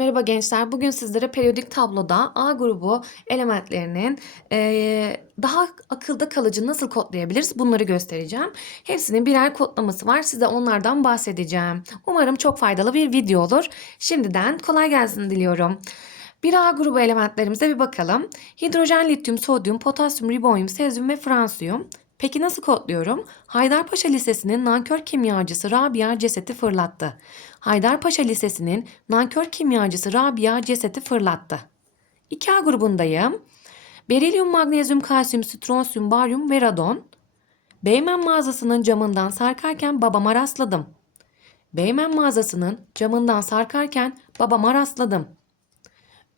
Merhaba gençler. Bugün sizlere periyodik tabloda A grubu elementlerinin eee, daha akılda kalıcı nasıl kodlayabiliriz bunları göstereceğim. Hepsinin birer kodlaması var. Size onlardan bahsedeceğim. Umarım çok faydalı bir video olur. Şimdiden kolay gelsin diliyorum. Bir A grubu elementlerimize bir bakalım. Hidrojen, lityum, sodyum, potasyum, ribonyum, sezyum ve fransiyum. Peki nasıl kodluyorum? Haydarpaşa Lisesi'nin nankör kimyacısı Rabia cesedi fırlattı. Haydarpaşa Lisesi'nin nankör kimyacısı Rabia cesedi fırlattı. 2A grubundayım. Berilyum, magnezyum, kalsiyum, stronsiyum, baryum ve radon. Beymen mağazasının camından sarkarken babama rastladım. Beymen mağazasının camından sarkarken babama rastladım.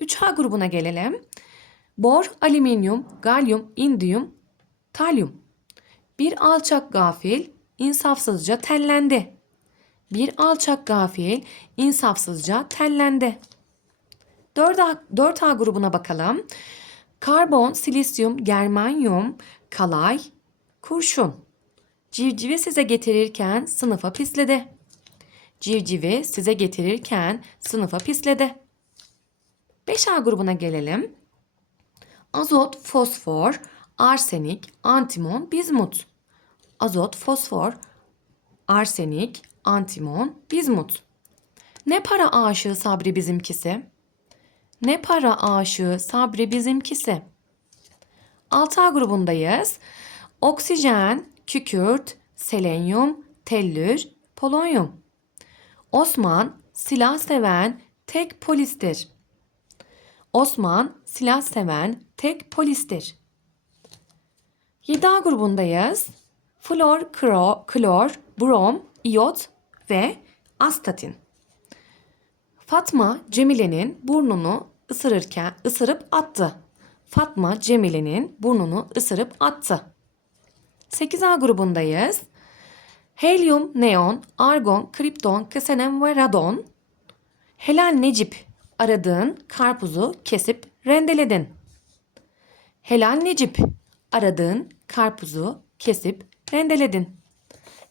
3A grubuna gelelim. Bor, alüminyum, galyum, indiyum, talyum. Bir alçak gafil insafsızca tellendi. Bir alçak gafil insafsızca tellendi. 4A, 4A grubuna bakalım. Karbon, silisyum, germanyum, kalay, kurşun. Civcivi size getirirken sınıfa pisledi. Civcivi size getirirken sınıfa pisledi. 5A grubuna gelelim. Azot, fosfor, arsenik, antimon, bizmut. Azot, fosfor, arsenik, antimon, bizmut. Ne para aşığı Sabri bizimkisi? Ne para aşığı Sabri bizimkisi? 6A grubundayız. Oksijen, kükürt, selenyum, tellür, polonyum. Osman silah seven tek polistir. Osman silah seven tek polistir. 7A grubundayız. Flor, kro, klor, brom, iyot ve astatin. Fatma Cemile'nin burnunu ısırırken ısırıp attı. Fatma Cemile'nin burnunu ısırıp attı. 8A grubundayız. Helyum, neon, argon, kripton, ksenem ve radon. Helal Necip aradığın karpuzu kesip rendeledin. Helal Necip aradığın karpuzu kesip rendeledin.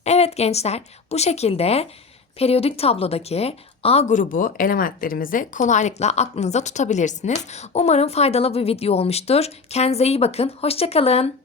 Evet gençler bu şekilde periyodik tablodaki A grubu elementlerimizi kolaylıkla aklınıza tutabilirsiniz. Umarım faydalı bir video olmuştur. Kendinize iyi bakın. Hoşçakalın.